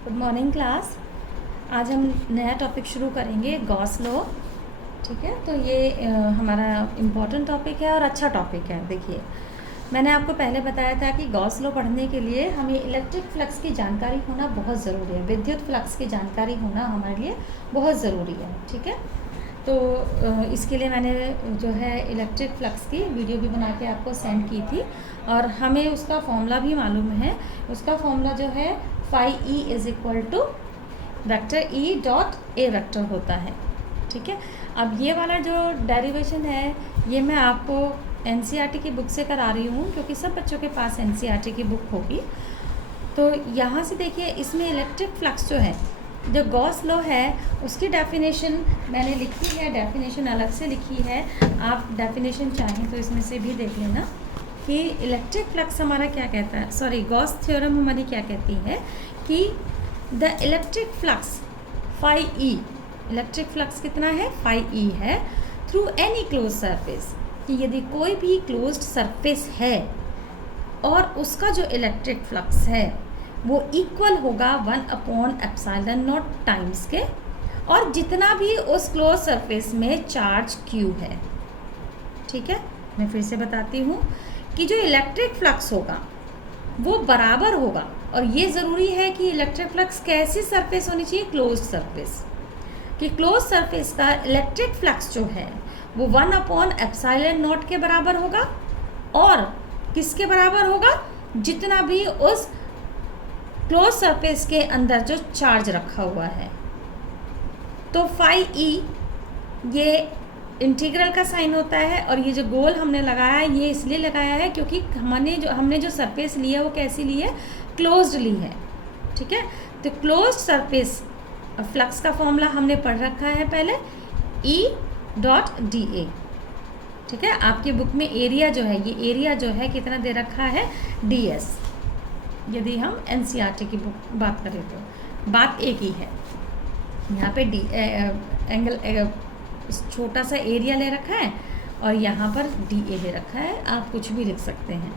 Good morning class. आज हम नया टॉपिक शुरू करेंगे, गॉस लॉ। ठीक है, तो ये हमारा इम्पॉर्टेंट टॉपिक है और अच्छा टॉपिक है। देखिए, मैंने आपको पहले बताया था कि गॉस लॉ पढ़ने के लिए हमें इलेक्ट्रिक फ्लक्स की जानकारी होना बहुत ज़रूरी है, विद्युत फ्लक्स की जानकारी होना हमारे लिए बहुत ज़रूरी है। ठीक है, तो इसके लिए मैंने जो है इलेक्ट्रिक फ्लक्स की वीडियो भी बना के आपको सेंड की थी और हमें उसका फॉर्मूला भी मालूम है। उसका फॉर्मूला जो है phi E is equal to vector E dot A vector होता है। ठीक है, अब ये वाला जो डेरिवेशन है ये मैं आपको एनसीईआरटी की बुक से करा रही हूँ, क्योंकि सब बच्चों के पास एनसीईआरटी की बुक होगी। तो यहाँ से देखिए, इसमें इलेक्ट्रिक फ्लक्स जो है, जो गॉस लॉ है उसकी डेफिनेशन मैंने लिखी है, डेफिनेशन अलग से लिखी है। आप डेफिनेशन चाहें तो इसमें से भी देख लेना कि इलेक्ट्रिक फ्लक्स हमारा क्या कहता है, सॉरी गॉस थ्योरम हमारी क्या कहती है कि the electric flux phi E, electric flux कितना है, फाई ई है, थ्रू एनी क्लोज सरफेस, कि यदि कोई भी क्लोज्ड सरफेस है और उसका जो इलेक्ट्रिक फ्लक्स है वो इक्वल होगा 1/ε0 टाइम्स के, और जितना भी उस क्लोज सरफेस में चार्ज Q है। ठीक है, मैं फिर से बताती हूँ कि जो इलेक्ट्रिक फ्लक्स होगा वो बराबर होगा, और ये ज़रूरी है कि इलेक्ट्रिक फ्लक्स कैसी सरफेस होनी चाहिए, क्लोज सरफेस, कि क्लोज सरफेस का इलेक्ट्रिक फ्लक्स जो है वो 1/ε0 के बराबर होगा, और किसके बराबर होगा, जितना भी उस क्लोज सरफेस के अंदर जो चार्ज रखा हुआ है। तो फाई ई ये इंटीग्रल का साइन होता है, और ये जो गोल हमने लगाया है ये इसलिए लगाया है क्योंकि हमने जो सरफेस ली है वो कैसी ली है, क्लोज्ड ली है। ठीक है, तो क्लोज्ड सरफेस फ्लक्स का फॉर्मूला हमने पढ़ रखा है पहले, ई डॉट डी ए। ठीक है, आपकी बुक में एरिया जो है, ये एरिया जो है कितना दे रखा है, डी एस। यदि हम एनसीईआरटी की बुक बात करें तो बात एक ही है। यहाँ पे डी एंगल छोटा सा एरिया ले रखा है और यहाँ पर डी ए ले रखा है, आप कुछ भी लिख सकते हैं।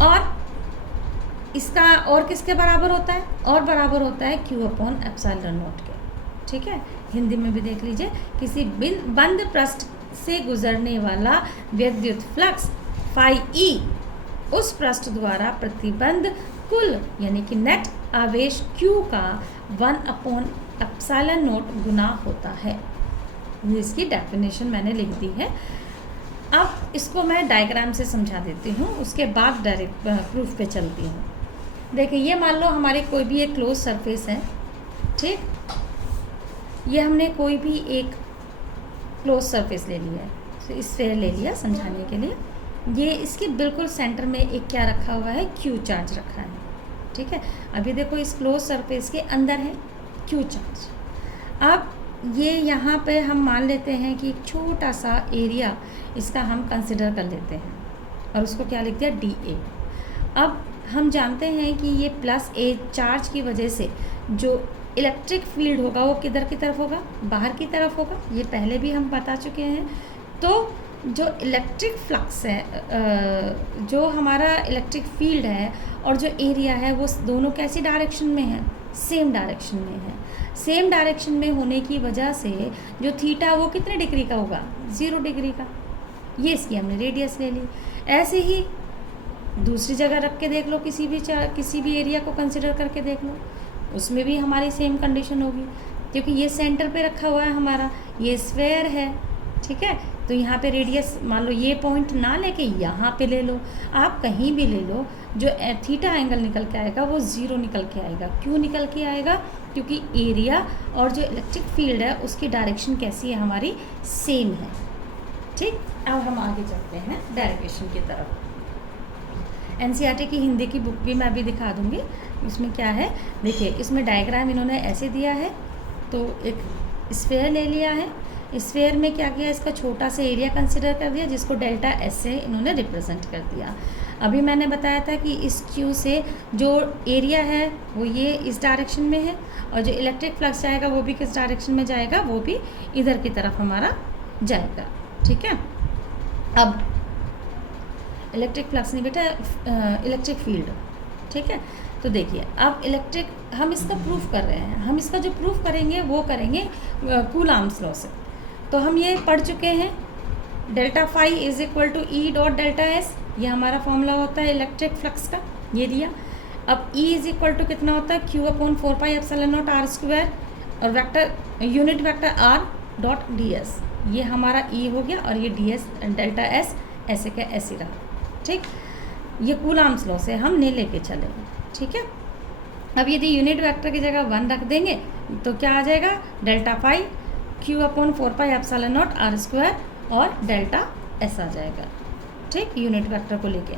और इसका और किसके बराबर होता है, और बराबर होता है Q/ε0 के। ठीक है, हिंदी में भी देख लीजिए, किसी बंद पृष्ठ से गुजरने वाला विद्युत फ्लक्स फाई ई उस पृष्ठ द्वारा प्रतिबंध कुल यानी कि नेट आवेश Q का 1/ε0 गुना होता है। ये इसकी डेफिनेशन मैंने लिख दी है। अब इसको मैं डायग्राम से समझा देती हूँ, उसके बाद डायरेक्ट प्रूफ पे चलती हूँ। देखिए, ये मान लो हमारी कोई भी एक क्लोज सरफेस है। ठीक, ये हमने कोई भी एक क्लोज सरफेस ले लिया है, तो स्फेयर ले लिया समझाने के लिए। ये इसके बिल्कुल सेंटर में एक क्या रखा हुआ है, Q चार्ज रखा है। ठीक है, अभी देखो इस क्लोज सरफेस के अंदर है Q चार्ज। अब ये यहाँ पे हम मान लेते हैं कि एक छोटा सा एरिया इसका हम कंसिडर कर लेते हैं और उसको क्या लिख दिया, डी ए। अब हम जानते हैं कि ये प्लस ए चार्ज की वजह से जो इलेक्ट्रिक फील्ड होगा वो किधर की तरफ होगा, बाहर की तरफ होगा, ये पहले भी हम बता चुके हैं। तो जो इलेक्ट्रिक फ्लक्स है, जो हमारा इलेक्ट्रिक फील्ड है और जो एरिया है, वो दोनों कैसी डायरेक्शन में है, सेम डायरेक्शन में है। सेम डायरेक्शन में होने की वजह से जो थीटा वो कितने डिग्री का होगा, 0 डिग्री का। ये इसकी हमने रेडियस ले ली। ऐसे ही दूसरी जगह रख के देख लो, किसी भी एरिया को कंसिडर करके देख लो, उसमें भी हमारी सेम कंडीशन होगी, क्योंकि ये सेंटर पे रखा हुआ है हमारा, ये स्फेयर है। ठीक है, तो यहाँ पे रेडियस मान लो ये पॉइंट ना लेके यहाँ पे ले लो, आप कहीं भी ले लो, जो थीटा एंगल निकल के आएगा वो 0 निकल के आएगा। क्यों निकल के आएगा, क्योंकि एरिया और जो इलेक्ट्रिक फील्ड है उसकी डायरेक्शन कैसी है, हमारी सेम है। ठीक, अब हम आगे चलते हैं डेरिवेशन की तरफ। एनसीईआरटी की हिंदी की बुक भी मैं अभी दिखा दूँगी। इसमें क्या है, देखिए इसमें डायग्राम इन्होंने ऐसे दिया है। तो एक स्फेयर ले लिया है, स्फेयर में क्या किया, इसका छोटा सा एरिया कंसिडर कर दिया, जिसको डेल्टा एस से इन्होंने रिप्रेजेंट कर दिया। अभी मैंने बताया था कि इस Q से जो एरिया है वो ये इस डायरेक्शन में है, और जो इलेक्ट्रिक फ्लक्स जाएगा वो भी किस डायरेक्शन में जाएगा, वो भी इधर की तरफ हमारा जाएगा। ठीक है, अब इलेक्ट्रिक फ्लक्स नहीं बेटा, इलेक्ट्रिक फील्ड। ठीक है, तो देखिए अब इलेक्ट्रिक हम इसका प्रूफ कर रहे हैं, हम इसका जो प्रूफ करेंगे वो करेंगे कूलाम्स लॉ से। तो हम ये पढ़ चुके हैं, delta phi is equal to E dot delta S, ये हमारा फॉर्मूला होता है इलेक्ट्रिक फ्लक्स का, ये दिया। अब ई इज इक्वल टू कितना होता है, q upon 4 pi epsilon not are square, और vector unit vector r dot d s, ये हमारा ई हो गया, और ये डी एस डेल्टा एस ऐसे का ऐसे रहा, ठीक। ये कूलाम्स लॉ से हमने लेके चले, ठीक है। अब यदि यूनिट वेक्टर की जगह 1 रख देंगे तो क्या आ जाएगा, delta phi Q upon 4 pi epsilon not are square और डेल्टा एस आ जाएगा, ठीक, यूनिट वेक्टर को लेके।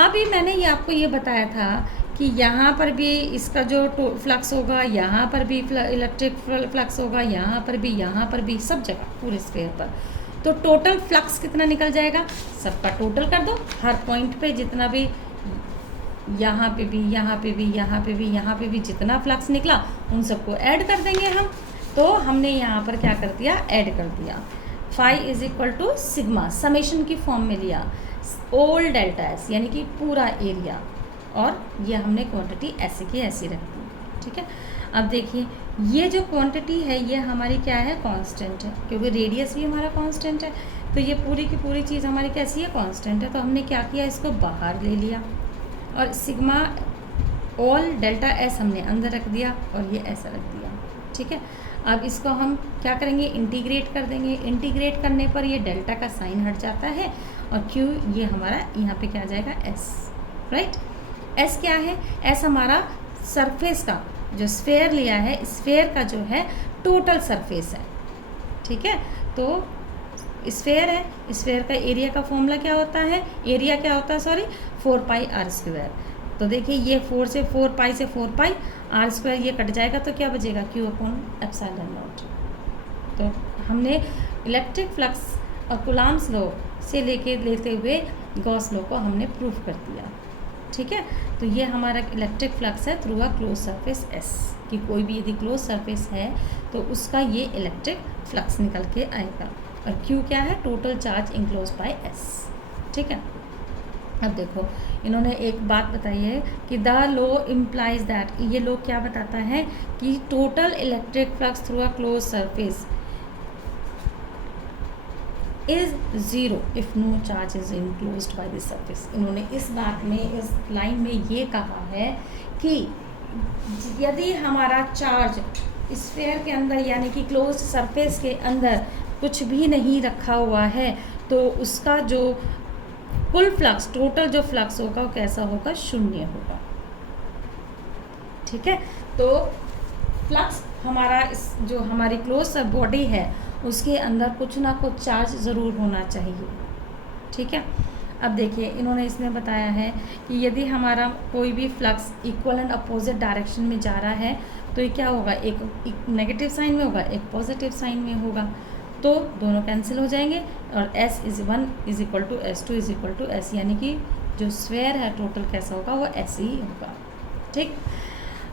अभी मैंने ये आपको ये बताया था कि यहाँ पर भी इसका जो फ्लक्स होगा, यहाँ पर भी इलेक्ट्रिक फ्लक्स होगा, यहाँ पर भी सब जगह पूरे स्फीयर पर। तो टोटल फ्लक्स कितना निकल जाएगा, सबका टोटल कर दो, हर पॉइंट पे जितना भी, यहाँ पे भी, यहाँ पे भी, यहाँ पे भी, यहाँ पे भी जितना फ्लक्स निकला उन सबको ऐड कर देंगे हम। तो हमने यहाँ पर क्या कर दिया, ऐड कर दिया। Phi is equal to sigma, summation की फॉर्म में लिया, ओल डेल्टा एस यानी कि पूरा एरिया, और ये हमने क्वांटिटी ऐसे की ऐसी रख दी, ठीक है। अब देखिए ये जो क्वांटिटी है ये हमारी क्या है, कांस्टेंट है, क्योंकि रेडियस भी हमारा कांस्टेंट है। तो ये पूरी की पूरी चीज़ हमारी कैसी है, कांस्टेंट है। तो हमने क्या किया, इसको बाहर ले लिया, और सिग्मा ऑल डेल्टा एस हमने अंदर रख दिया, और ये ऐसा रख दिया, ठीक है। अब इसको हम क्या करेंगे, इंटीग्रेट कर देंगे। इंटीग्रेट करने पर ये डेल्टा का साइन हट जाता है, और क्यू ये हमारा यहाँ पे क्या आ जाएगा, एस, राइट। एस क्या है, एस हमारा सरफेस का जो स्फेयर लिया है, स्फेयर का जो है टोटल सरफेस है, ठीक है। तो स्फेयर है, स्फेयर का एरिया का फॉर्मूला क्या होता है, एरिया क्या होता है, सॉरी, 4 पाई आर स्क्वायर। तो देखिए ये 4 से 4 पाई से 4 पाई आर स्क्वायर ये कट जाएगा, तो क्या बचेगा, क्यू अपॉन एप्सिलॉन नॉट। तो हमने इलेक्ट्रिक फ्लक्स और कूलाम्स लॉ से लेते हुए गॉस लॉ को हमने प्रूफ कर दिया, ठीक है। तो ये हमारा इलेक्ट्रिक फ्लक्स है through a close surface S, कि कोई भी यदि क्लोज सरफेस है तो उसका ये इलेक्ट्रिक फ्लक्स निकल के आएगा, और क्यू क्या है, total charge enclose by S, ठीक है। अब देखो इन्होंने एक बात बताई है कि द लॉ इम्प्लाइज दैट, ये लॉ क्या बताता है कि total electric flux through a close surface is zero if no charge is enclosed by the surface. इन्होंने इस बात में, इस लाइन में ये कहा है कि यदि हमारा चार्ज स्फीयर के अंदर यानी कि क्लोज्ड सरफेस के अंदर कुछ भी नहीं रखा हुआ है तो उसका जो कुल फ्लक्स, टोटल जो फ्लक्स होगा वो कैसा होगा, शून्य होगा, ठीक है। तो फ्लक्स हमारा इस जो हमारी क्लोज बॉडी है उसके अंदर कुछ ना कुछ चार्ज ज़रूर होना चाहिए, ठीक है। अब देखिए इन्होंने इसमें बताया है कि यदि हमारा कोई भी flux equal and opposite direction में जा रहा है तो ये क्या होगा, एक नेगेटिव साइन में होगा, एक पॉजिटिव साइन में होगा, तो दोनों कैंसिल हो जाएंगे, और S is 1 is equal to S2 is equal to S, यानी कि जो स्फीयर है टोटल कैसा होगा, वो ऐसे ही होगा, ठीक।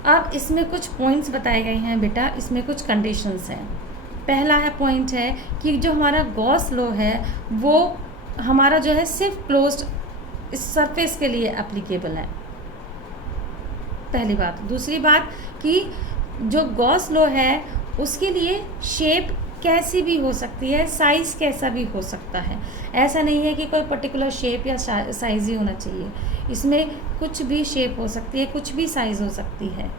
अब इसमें कुछ पॉइंट्स बताए गए हैं बेटा, इसमें कुछ कंडीशंस हैं। पहला है पॉइंट है कि जो हमारा गॉस लॉ है वो हमारा जो है सिर्फ क्लोज्ड इस सरफेस के लिए एप्लीकेबल है, पहली बात। दूसरी बात कि जो गॉस लॉ है उसके लिए शेप कैसी भी हो सकती है, साइज़ कैसा भी हो सकता है, ऐसा नहीं है कि कोई पर्टिकुलर शेप या साइज़ ही होना चाहिए, इसमें कुछ भी शेप हो सकती है, कुछ भी साइज़ हो सकती है,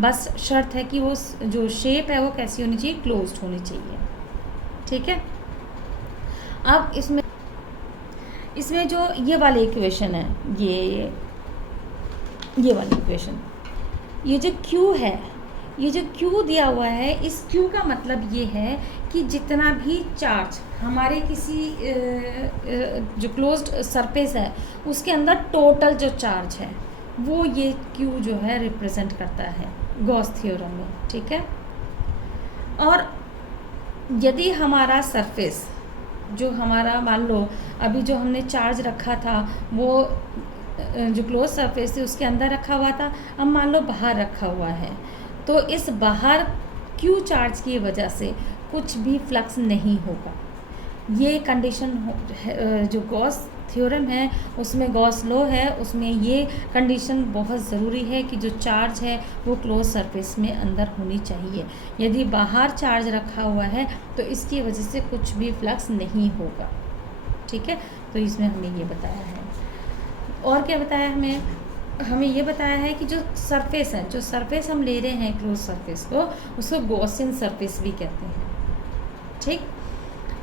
बस शर्त है कि वो जो शेप है वो कैसी होनी चाहिए, क्लोज्ड होनी चाहिए, ठीक है। अब इसमें जो ये वाली इक्वेशन है, ये वाली इक्वेशन, ये जो Q है, ये जो Q दिया हुआ है, इस Q का मतलब ये है कि जितना भी चार्ज हमारे किसी जो क्लोज्ड सरफेस है उसके अंदर टोटल जो चार्ज है वो ये Q जो है रिप्रेजेंट करता है गॉस थ्योरम में, ठीक है। और यदि हमारा सरफेस जो हमारा, मान लो अभी जो हमने चार्ज रखा था वो जो क्लोज सरफेस थी उसके अंदर रखा हुआ था, अब मान लो बाहर रखा हुआ है, तो इस बाहर Q चार्ज की वजह से कुछ भी फ्लक्स नहीं होगा। ये कंडीशन जो गॉस थ्योरम है उसमें गॉस लॉ है, उसमें ये कंडीशन बहुत ज़रूरी है कि जो चार्ज है वो क्लोज सरफेस में अंदर होनी चाहिए। यदि बाहर चार्ज रखा हुआ है तो इसकी वजह से कुछ भी फ्लक्स नहीं होगा। ठीक है, तो इसमें हमें ये बताया है। और क्या बताया हमें ये बताया है कि जो सरफेस है, जो सरफेस हम ले रहे हैं क्लोज सरफेस को, उसको गॉसियन सरफेस भी कहते हैं। ठीक,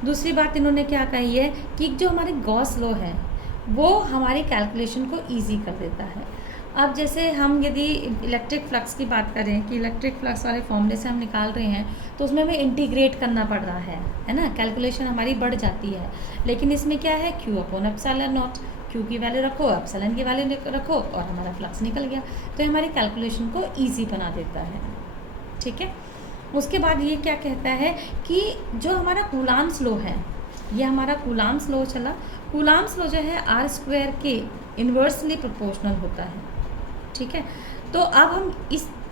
दूसरी बात इन्होंने क्या कही है कि जो हमारे गॉस लॉ है वो हमारी कैलकुलेशन को इजी कर देता है। अब जैसे हम यदि इलेक्ट्रिक फ्लक्स की बात करें कि इलेक्ट्रिक फ्लक्स वाले फॉर्मूले से हम निकाल रहे हैं तो उसमें हमें इंटीग्रेट करना पड़ रहा है ना, कैलकुलेशन हमारी बढ़ जाती है। लेकिन इसमें क्या है, Q upon epsilon not, Q की वैल्यू रखो, एप्सिलॉन की वैल्यू रखो और हमारा फ्लक्स निकल गया। तो ये हमारी कैलकुलेशन को ईजी बना देता है। ठीक है, उसके बाद ये क्या कहता है कि जो हमारा कूलाम्स लॉ है, ये हमारा कूलाम्स लॉ चला। कूलाम्स लॉ जो है r² के इन्वर्सली प्रोपोर्शनल होता है। ठीक है, तो अब हम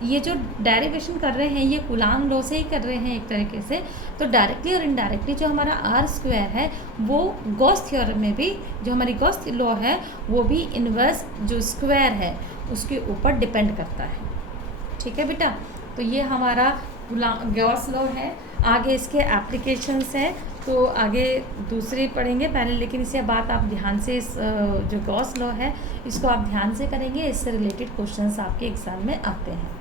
ये जो डेरिवेशन कर रहे हैं ये कूलाम लॉ से ही कर रहे हैं एक तरीके से। तो डायरेक्टली और इनडायरेक्टली जो हमारा r² है वो गॉस थ्योरम में भी, जो हमारी गॉस लॉ है वो भी इन्वर्स जो स्क्वायर है उसके ऊपर डिपेंड करता है। ठीक है बेटा, तो ये हमारा गॉस लॉ है। आगे इसके एप्लीकेशंस हैं तो आगे दूसरी पढ़ेंगे पहले, लेकिन इसे बात आप ध्यान से इस जो गॉस लॉ है इसको आप ध्यान से करेंगे, इससे रिलेटेड क्वेश्चंस आपके एग्ज़ाम में आते हैं।